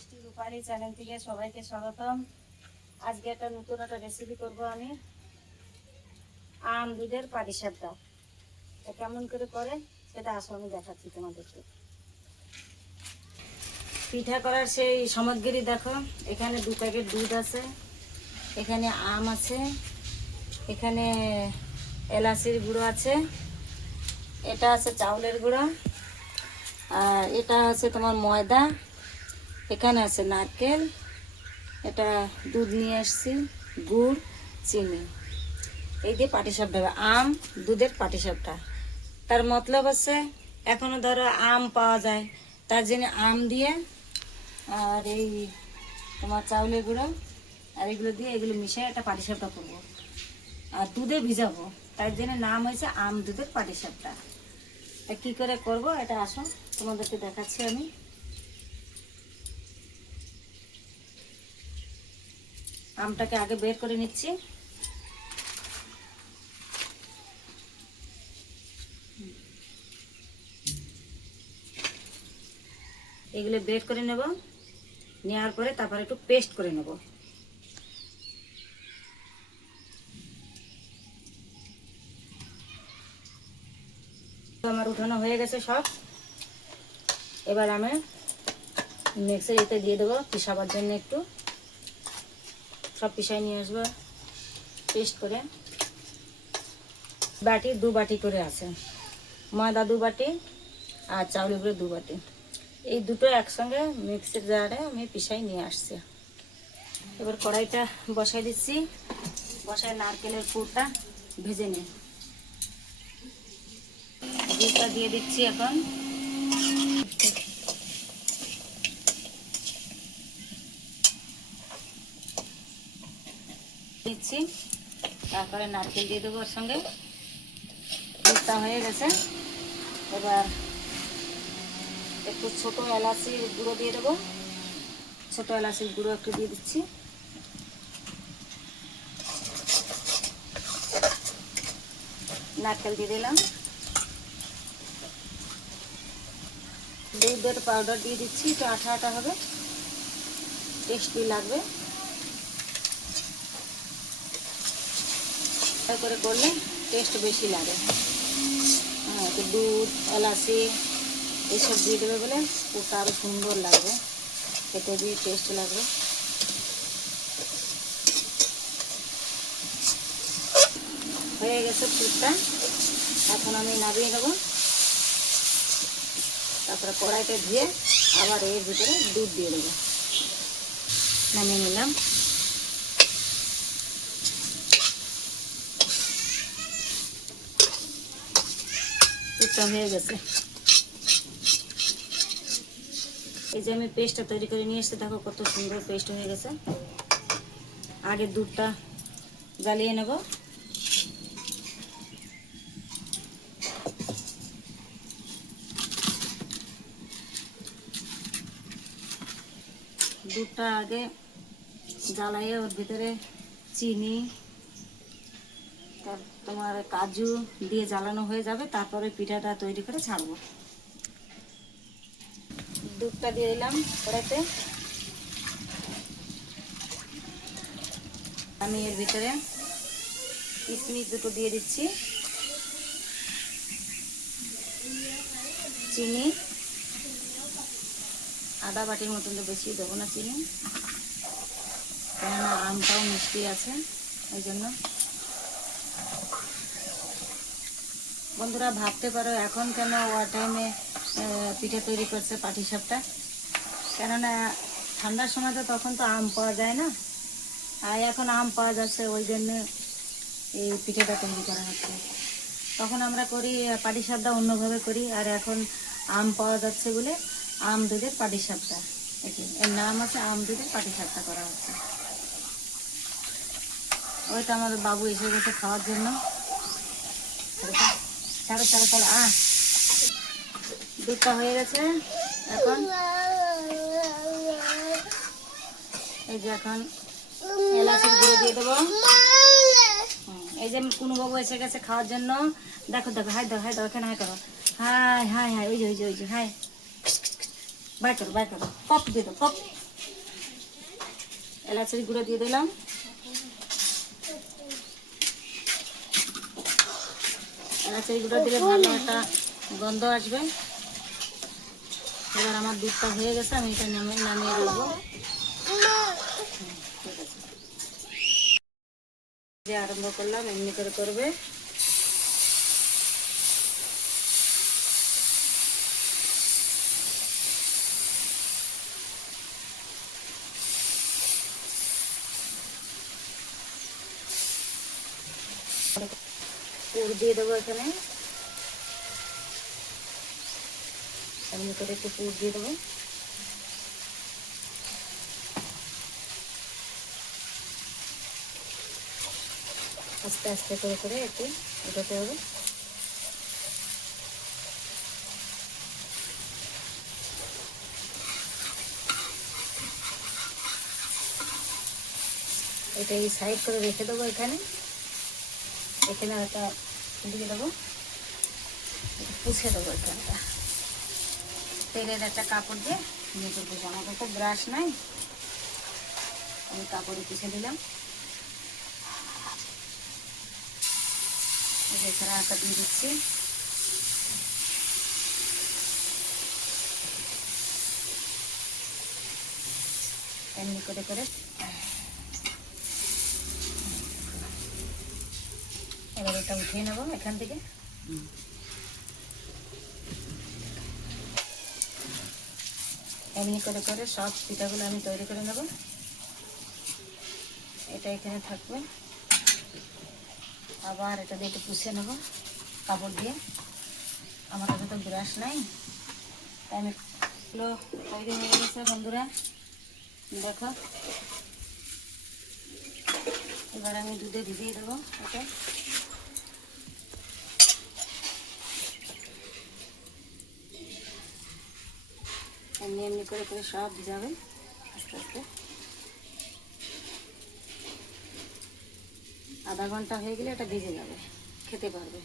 মিষ্টি রূপালী চ্যানেল থেকে সবাইকে স্বাগতম। আজকে একটা নতুন একটা রেসিপি করব আমি, আম দুধের পাটিসাপটা। কেমন করে সেটা আসলে আমি দেখাচ্ছি তোমাদেরকে। পিঠা করার সেই সামগ্রী দেখো, এখানে 2 প্যাকেট দুধ আছে, এখানে আম আছে, এখানে এলাচির গুঁড়ো আছে, এটা আছে চাউলের গুঁড়ো, আর এটা আছে তোমার ময়দা, এখানে আছে নারকেল, এটা দুধ নিয়ে আসছি, গুড়, চিনি। এই দিয়ে পাটিসাপটা হবে, আম দুধের পাটিসাপটা। তার মতলব হচ্ছে এখনো ধরো আম পাওয়া যায়, তার জন্য আম দিয়ে আর এই তোমার চাউলের গুঁড়ো আর এগুলো দিয়ে এগুলো মিশিয়ে একটা পাটিসাপটা করবো আর দুধে ভিজাবো, তার জন্য নাম হয়েছে আম দুধের পাটিসাপটা। কি করে করব এটা আসো তোমাদেরকে দেখাচ্ছি আমি। আমটাকে আগে বের করে নিচ্ছি। এগুলো বের করে নেব, নেওয়ার পরে তারপর একটু পেস্ট করে নেব। আমার উঠানো হয়ে গেছে সব। এবার আমি মিক্সার এতে দিয়ে দেবো পিসাবার জন্য, একটু সব পিসাই নিয়ে আসবো পেস্ট করে। বাটি 2 বাটি করে আছে, ময়দা 2 বাটি আর চাউলের গুঁড়ো 2 বাটি। এই দুটো একসঙ্গে মিক্সির জারে আমি পিসাই নিয়ে আসছি। এবার কড়াইটা বসাই দিচ্ছি, বসায় নারকেলের পুরটা ভেজে নিই। দুধটা দিয়ে দিচ্ছি এখন, দিচ্ছি, তারপরে নারকেল দিয়ে দেবো ওর সঙ্গে। দুধটা হয়ে গেছে, এবার একটু ছোট এলাচির গুঁড়ো দিয়ে দেবো, ছোট এলাচির গুঁড়ো একটু দিয়ে দিচ্ছি। নারকেল দিয়ে দিলাম, দুধের পাউডার দিয়ে দিচ্ছি, একটু আঠা আঠা হবে, টেস্টি লাগবে। করে করলে টেস্ট বেশি লাগে। হ্যাঁ, একটু দুধ এলাচি এইসব দিয়ে দেবে বলে পুরটা আরও সুন্দর লাগবে, খেতে দিয়ে টেস্ট লাগবে। হয়ে গেছে পুরটা, এখন আমি নামিয়ে নেবো। তারপরে কড়াইটা ধুয়ে আবার এর ভিতরে দুধ দিয়ে দেবো। নামিয়ে নিলাম। দুধটা হয়ে গেছে। এই যে আমি পেস্টটা তৈরি করে নিয়ে এসেছি, দেখো কত সুন্দর পেস্ট হয়ে গেছে। আগে দুধটা জ্বালিয়ে নেব, দুধটা আগে জ্বালাইয়ে ওর ভিতরে চিনি তোমার কাজু দিয়ে জ্বালানো হয়ে যাবে, তারপরে পিঠাটা তৈরি করে ছাড়বো। দুধটা দিয়ে দিলাম কড়াইতে, আমি এর ভিতরে কিশমিশ দুটো দিয়ে দিচ্ছি, চিনি আধা বাটির মতন, তো বেশি দেবো না চিনি, কেননা আমটাও মিষ্টি আছে ওই জন্য। বন্ধুরা ভাবতে পারো এখন কেন ওয়ার টাইমে পিঠা তৈরি করছে পাটিসাপটা, কেননা ঠান্ডার সময় তো তখন তো আম পাওয়া যায় না, আর এখন আম পাওয়া যাচ্ছে, ওই জন্য এই পিঠাটা তৈরি করা হচ্ছে। তখন আমরা করি পাটিসাপটা অন্যভাবে করি, আর এখন আম পাওয়া যাচ্ছে বলে আম দুধের পাটিসাপটা, এর নাম আছে আম দুধের পাটিসাপটা করা হচ্ছে। ওইটা আমাদের বাবু এসে গেছে খাওয়ার জন্য। ছাড়ো ছাড়ো ছাড়ো, দুধটা হয়ে গেছে। এখন এই যে এখন এলাচির গুঁড়ো দিয়ে দেবো। এই যে কুনু বাবু এসে গেছে খাওয়ার জন্য, দেখো দেখো, হাই দাও হাই দাও, এখানে হাই করো, হাই হাই হাই, ওই যে ওই যে ওই যে হাই, বাই করো বাই করো, পপ দিয়ে দাও, পপ এলাচের গুঁড়ো দিয়ে দিলাম। এলাচের গুঁড়ো দিলে ভালো একটা গন্ধ আসবে। এবার আমার দুধটা হয়ে গেছে, আমি এটা নামিয়ে দেবো। যে আরম্ভ করলাম এমনি করে করবে। পুর দিয়ে দেবো এখানে, এমনি করে একটু পুর দিয়ে দেবো। আস্তে আস্তে করে করে একটু উঠাতে হবে। এটা এই সাইড করে রেখে দেবো। এখানে এখানে একটা দিয়ে দেবো, পুছে দেবো এখানটা তেলের একটা কাপড় দিয়ে নিয়ে পুষে। আমাদের তো ব্রাশ নাই, আমি কাপড়ে পুছে দিলাম। এছাড়া আটা দিয়ে দিচ্ছি। এমনি করে করে এবার এটা উঠিয়ে নেবো এখান থেকে। এমনি করে করে সব পিঠাগুলো আমি তৈরি করে নেব। এটা এখানে থাকবে, আবার এটা দিয়ে একটু পুষে নেবো কাপড় দিয়ে। আমার কাছে তো ব্রাশ নাই, তাই আমি তৈরি হয়ে গেছে বন্ধুরা, দেখো। এবার আমি দুধে ভিজিয়ে দেবো এটা। এমনি এমনি করে করে সব ভিজাবে আস্তে আস্তে। আধা ঘন্টা হয়ে গেলে এটা ভিজে যাবে, খেতে পারবে।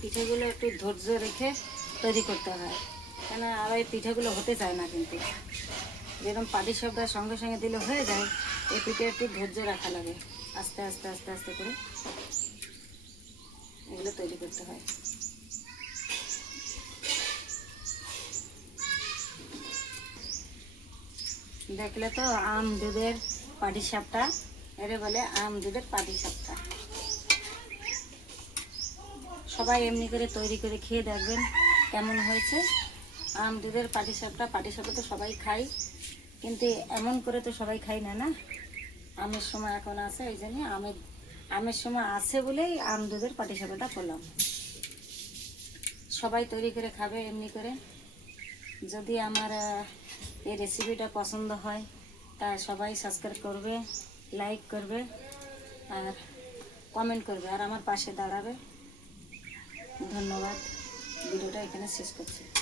পিঠেগুলো একটু ধৈর্য রেখে তৈরি করতে হয়, কেন আর এই পিঠেগুলো হতে চায় না। কিন্তু যেরকম পাটিসাপটা সঙ্গে সঙ্গে দিলে হয়ে যায়, এই পিঠে একটু ধৈর্য রাখা লাগে। আস্তে আস্তে আস্তে আস্তে করে এগুলো তৈরি করতে হয়। দেখলে তো আম দুধের পাটিসাপটা, এরে বলে আম দুধের পাটিসাপটা। সবাই এমনি করে তৈরি করে খেয়ে দেখবেন কেমন হয়েছে। আম দুধের পাটিসাপটা, পাটিসাপটা তো সবাই খাই, কিন্তু এমন করে তো সবাই খাই না। না, আমের সময় এখন আছে, এই জন্য আমের সময় আছে বলেই আম দুধের পাটিসাপটা করলাম। সবাই তৈরি করে খাবে এমনি করে। যদি আমার এই রেসিপিটা পছন্দ হয় তা সবাই সাবস্ক্রাইব করবে, লাইক করবে আর কমেন্ট করবে, আর আমার পাশে দাঁড়াবে। ধন্যবাদ। ভিডিওটা এখানে শেষ করছি।